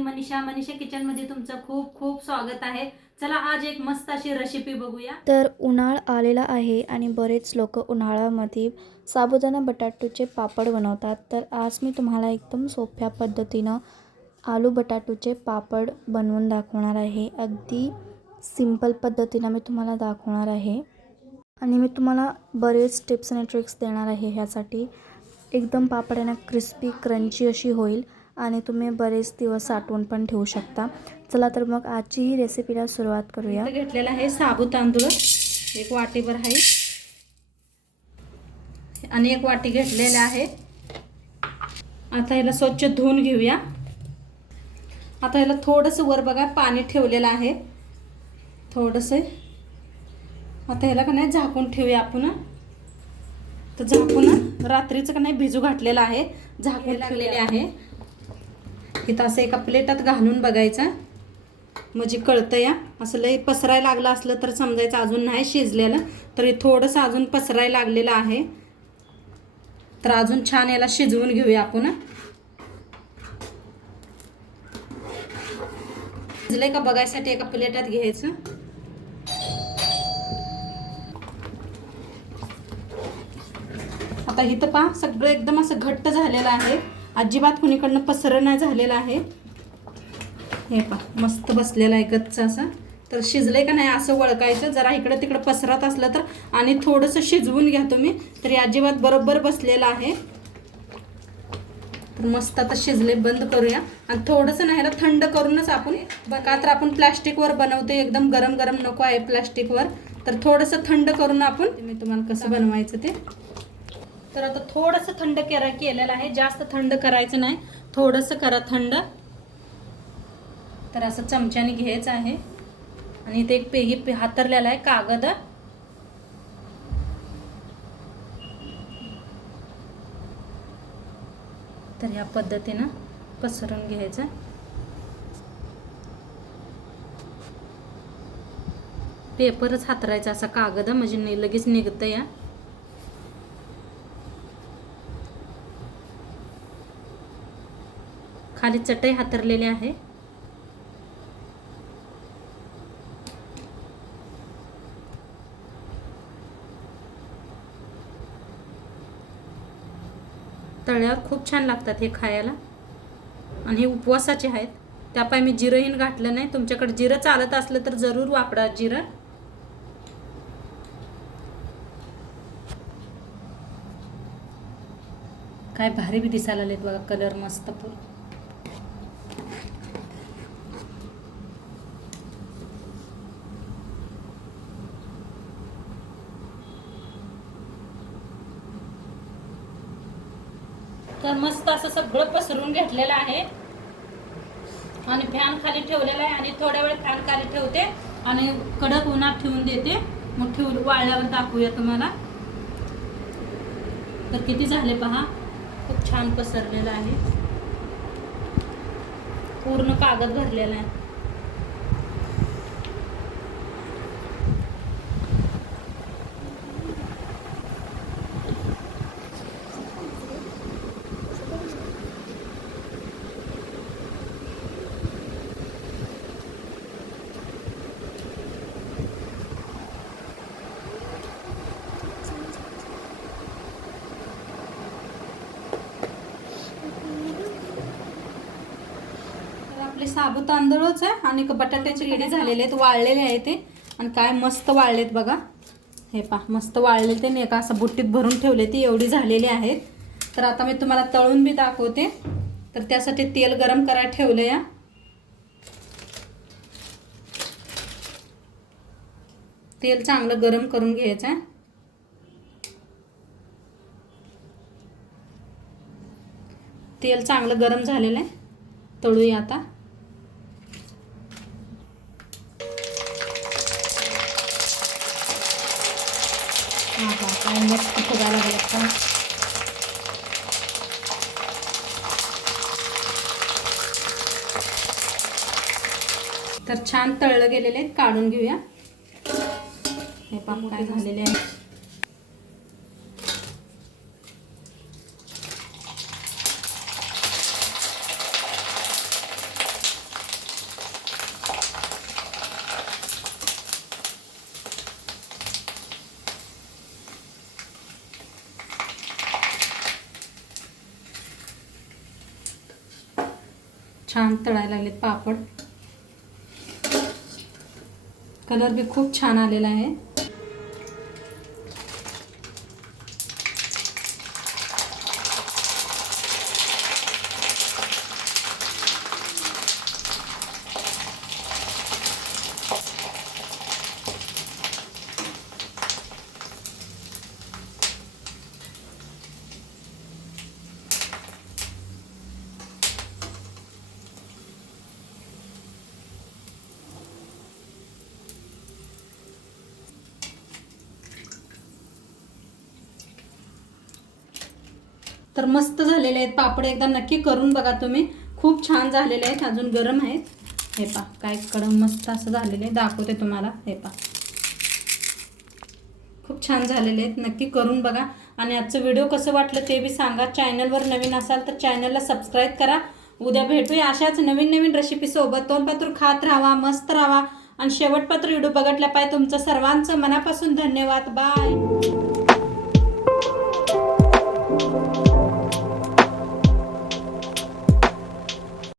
मी मनीषा किचनमध्ये तुमचं खूप खूप स्वागत आहे। चला आज एक मस्त अशी रेसिपी बघूया। तर उन्हाळा आलेला आहे आणि बरेच लोक उन्हाळ्यामध्ये साबुदाणा बटाटूचे पापड बनवतात। तर आज मी तुम्हाला एकदम सोप्या पद्धतीनं आलू बटाटूचे पापड बनवून दाखवणार आहे। अगदी सिंपल पद्धतीनं मी तुम्हाला दाखवणार आहे आणि मी तुम्हाला बरेच टिप्स आणि ट्रिक्स देणार आहे। ह्यासाठी एकदम पापड आहे ना क्रिस्पी क्रंची अशी होईल आणि तुम्ही बरेच दिवस साठवून पण ठेवू शकता। चला तर मग आजची ही रेसिपीला सुरुवात करूया। इथे घेतलेला आहे साबू तांदूळ एक वाटीभर आहे आणि एक वाटी घेतलेला आहे। आता याला स्वच्छ धुवून घेऊया। आता याला थोडंसं वर बघा पाणी ठेवलेलं आहे थोडंसं। आता याला का नाही झाकून ठेवूया आपण। तर झाकून रात्रीचं का नाही भिजू घातलेलं आहे, झाकून लागलेले आहे। इथं असं एका प्लेटात घालून बघायचं म्हणजे कळतं या। असं लई पसरायला लागलं असलं तर समजायचं अजून नाही शिजलेलं, तरी थोडंसं अजून पसरायला लागलेलं आहे। तर अजून छान याला शिजवून घेऊया आपण। शिजलंय का बघायसाठी एका प्लेटात घ्यायचं। आता इथं पहा सगळं एकदम असं घट्ट झालेलं आहे, अजिबात कुणीकडनं पसरण नाही झालेलं आहे। हे पहा मस्त बसलेलं आहे गच्च असं। तर शिजलंय का नाही असं वळकायचं, जरा इकडं तिकडं पसरत असलं तर आणि थोडंसं शिजवून घ्या तुम्ही, तरी अजिबात बरोबर बसलेलं आहे। तर मस्त आता शिजले बंद करूया आणि थोडंसं नाही ह्याला थंड करूनच आपण बघा। तर आपण प्लास्टिकवर बनवते, एकदम गरम गरम नको आहे प्लास्टिकवर, तर थोडंसं थंड करून आपण मी तुम्हाला कसं बनवायचं ते। तर आता थोडंसं थंड केलेलं आहे, जास्त थंड करायचं नाही, थोडंसं करा थंड। तर असं चमच्याने घ्यायचं आहे आणि इथे एक पेही हातरलेला आहे कागद। तर ह्या पद्धतीनं पसरून घ्यायचं। पेपरच हातरायचा असा कागद, म्हणजे लगेच निघतं या। खाली चटई हातरलेली आहे। तळ्यावर खूप छान लागतात हे खायला आणि हे उपवासाचे आहेत, त्यापायी मी जिरंही घातलं नाही। तुमच्याकडे जिरं चालत असलं तर जरूर वापरा जिरं। काय भारी बी दिसायला लागलेत बघा, कलर मस्त फुल। तर मस्त असं सगळं पसरून घेतलेलं आहे आणि फॅन खाली ठेवलेला आहे आणि थोड्या वेळ फॅन खाली ठेवते आणि कडक उन्हात ठेवून देते। मग वाळल्यावर दाखवूया तुम्हाला। तर किती झाले पहा, खूप छान पसरलेलं आहे, पूर्ण कागद भरलेला आहे। आपले साबू तांदूळच आहे आणि बटाट्याचे रेडी झालेले आहेत, वाळलेले आहेत ते, आणि काय मस्त वाळलेत बघा। हे पहा मस्त वाळले ते, नाही का असं बुट्टीत भरून ठेवले ती एवढी झालेली आहेत। तर आता मी तुम्हाला तळून बी दाखवते। तर त्यासाठी तेल गरम करायला ठेवले या। तेल चांगलं गरम करून घ्यायचं आहे। तेल चांगलं गरम झालेलं आहे, तळूया आता। हा काय मस्त फुगायला लागलं। तर छान तळलं गेलेले आहेत, काढून घेऊया। हे पहा काय झालेले आहे। छान तळायला लागलेत पापड. कलर बी खूप छान आलेला आहे. तर मस्त झालेले आहेत पापड. एकदा नक्की करून बघा तुम्ही. खूप छान झालेले आहेत. अजून गरम आहेत. हे पहा काय कडम मस्त असं झालेलं आहे. दाखवते तुम्हाला. हे पहा खूप छान झालेले आहेत. नक्की करून बघा. आणि आजचं व्हिडिओ कसं वाटलं ते बी सांगा. चॅनलवर नवीन असाल तर चॅनलला सबस्क्राईब करा. उद्या भेटूया अशाच नवीन नवीन रेसिपीसोबत. तोंडपात्र खात राहा, मस्त राहा आणि शेवटपात्र व्हिडिओ बघितल्या पाहिजे. तुमचं सर्वांचं मनापासून धन्यवाद. बाय.